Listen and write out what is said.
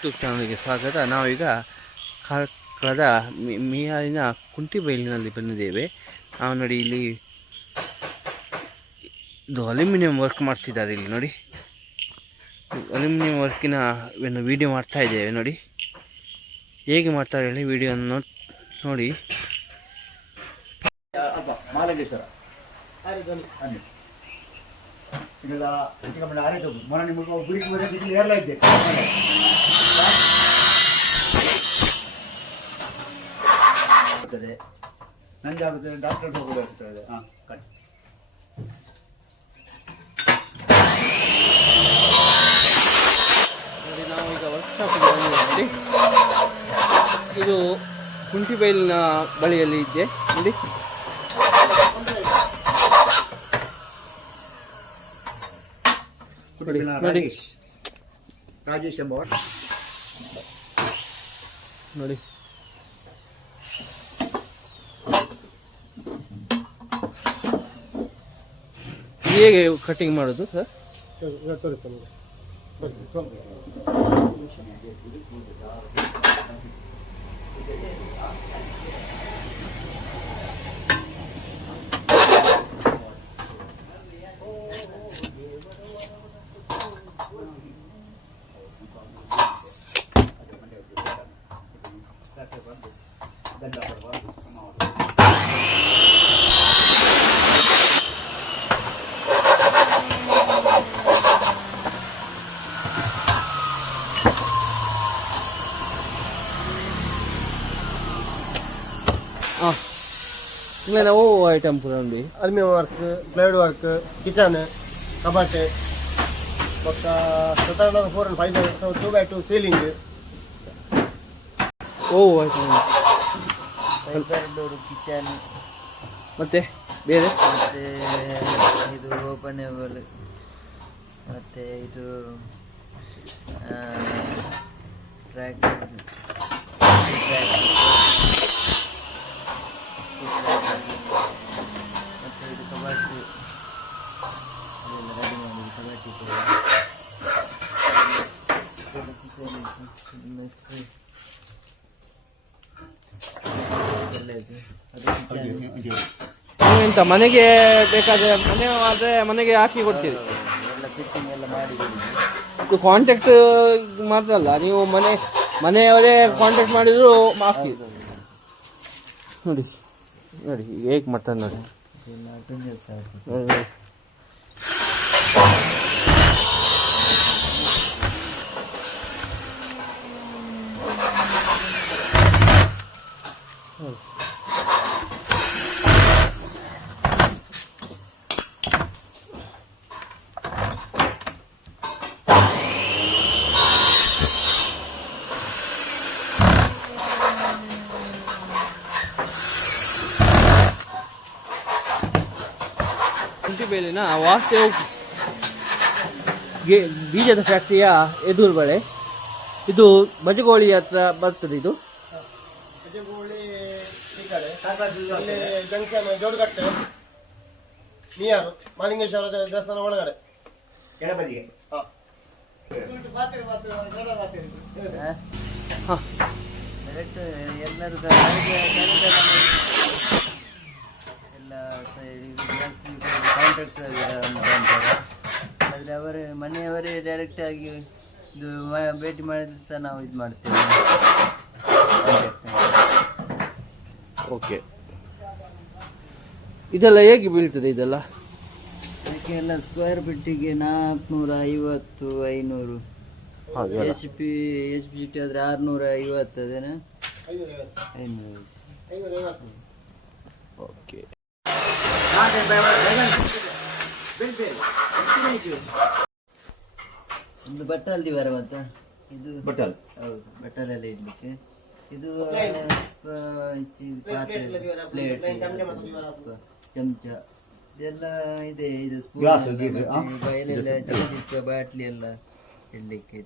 YouTube ಚಾನಲ್ಗೆ ಸ್ವಾಗತ. ನಾವೀಗ ಕಾರ್ಕಳದ ಮಿಯಾರಿನ ಕುಂಟಿಬೈಲಿನಲ್ಲಿ ಬಂದಿದ್ದೇವೆ. ನಾವು ನೋಡಿ ಇಲ್ಲಿ ಇದು ಅಲ್ಯೂಮಿನಿಯಂ ವರ್ಕ್ ಮಾಡ್ತಿದ್ದಾರೆ. ಇಲ್ಲಿ ನೋಡಿ ಅಲ್ಯೂಮಿನಿಯಂ ವರ್ಕಿನ ವಿಡಿಯೋ ಮಾಡ್ತಾ ಇದ್ದೇವೆ. ನೋಡಿ ಹೇಗೆ ಮಾಡ್ತಾರೆ ಹೇಳಿ ವಿಡಿಯೋನ ನೋಡಿ. ಮಾಲಂಗೇಶ್ವರ ಇದೆಲ್ಲ ಹೆಚ್ಚು ಆರಿತು ಮೊನ್ನೆ ನಿಮಗೆ ಗುಡಿಗೆ ಬರೋದು ಏರ್ಲ ಇದ್ದೆ ನಂಗೆ ಆಗುತ್ತೆ ಡಾಕ್ಟರ್ ಹೋಗೋದು ಆಗ್ತದೆ. ಹಾಂ ಕಟ್ ನೋಡಿ ನಾವು ಈಗ ವರ್ಕ್ಶಾಪಿಗೆ ಬಂದಿದ್ದೀವಿ. ಇದು ಕುಂಟಿಬೈಲಿನ ಬಳಿಯಲ್ಲಿ ಇದ್ದೆ ನೋಡಿ. ರಾಜೇಶ್ ಎಂಬ ನೋಡಿ ಹೇಗೆ ಕಟಿಂಗ್ ಮಾಡೋದು ಸರ್? ನಾವು ಐಟಮ್ ಕೂಡ ఉంది. Aluminium work, plywood work, kitchen, ಕಬಾಟೆ, ఒక 4 and 5 2x2 ceiling. Item fibre door kitchen ಮತ್ತೆ ಬೇರೆ ಮತ್ತೆ ಇದು ಓಪನೇಬಲ್ ಮತ್ತೆ ಇದು ಟ್ರ್ಯಾಕ್ ಮತ್ತೆ ಇದು ಕಬಾಟಿ ಅದೆಲ್ಲ ರೆಡಿ ಮಾಡೋದು. ಕಬಾಟಿ ಮೆಸ್ಸಿ ಎಲ್ಲ ಇದೆ. ಅದು ಎಂತ ಮನೆಗೆ ಬೇಕಾದ್ರೆ ಮನೆ ಆದರೆ ಮನೆಗೆ ಹಾಕಿ ಕೊಡ್ತೀರಿ? ಎಲ್ಲ ಫಿಟ್ಟಿಂಗ್ ಎಲ್ಲ ಮಾಡಿ ಇದು ಕಾಂಟ್ಯಾಕ್ಟ್ ಮಾತ್ರ ಅಲ್ಲ, ನೀವು ಮನೆಯವರೇ ಕಾಂಟ್ಯಾಕ್ಟ್ ಮಾಡಿದ್ರು ಹಾಕಿ. ನೋಡಿ ನೋಡಿ ಹೇಗೆ ಮಾಡ್ತಾರೆ ನೋಡಿ. ಕುಂಟಿಬೈಲಿನ ವಾಸುದೇವ್ ಬೀಜದ ಫ್ಯಾಕ್ಟರಿಯ ಎದುರು ಬಳೆ. ಇದು ಬಜಗೋಳಿ ಹತ್ರ ಬರ್ತದೆ. ಇದು ಜಂಕ್ಷನ್ ಜೋಡುಗಟ್ಟೆ ನಿಯರ್ ಮಾಲಿಂಗೇಶ್ವರ ದೇವಸ್ಥಾನ ಒಳಗಡೆ ಎಡಬದಿಗೆ. ಡೈರೆಕ್ಟ್ ಎಲ್ಲರೂ ಎಲ್ಲ ಕಾಂಟ್ರಾಕ್ಟರ್ ಆದರೆ ಅವರೇ ಮನೆಯವರೇ ಡೈರೆಕ್ಟ್ ಆಗಿ ಇದು ಭೇಟಿ ಮಾಡಿದ್ರೆ ಸಹ ನಾವು ಇದು ಮಾಡ್ತೇವೆ. ಓಕೆ, ಇದೆಲ್ಲ ಹೇಗೆ ಬೀಳ್ತದೆ? ಇದೆಲ್ಲ ಅದಕ್ಕೆಲ್ಲ ಸ್ಕ್ವೇರ್ ಫೀಟಿಗೆ 450 500. ಎಚ್ ಪಿ ಟಿ ಆದರೆ 650 ಅದೇನಾ 500. ಓಕೆ, ಒಂದು ಬಟ್ಟಲ್ ದಿವಾರ ಮತ್ತೆ ಇದು ಬಟ್ಟಲ್. ಹೌದು, ಬಟ್ಟಲಲ್ಲಿ ಇಡ್ಲಿಕ್ಕೆ. ಇದು ಪಾತ್ರೆ, ಪ್ಲೇಟ್, ಚಮಚ ಇದೆಲ್ಲ ಇದೆ. ಇದು ಸ್ಪೂನ್, ಬಯಲೆಲ್ಲ ಚಿಕ್ಕ ಚಿಕ್ಕ ಬಾಟ್ಲಿ ಎಲ್ಲ ಇಡ್ಲಿಕ್ಕೆ.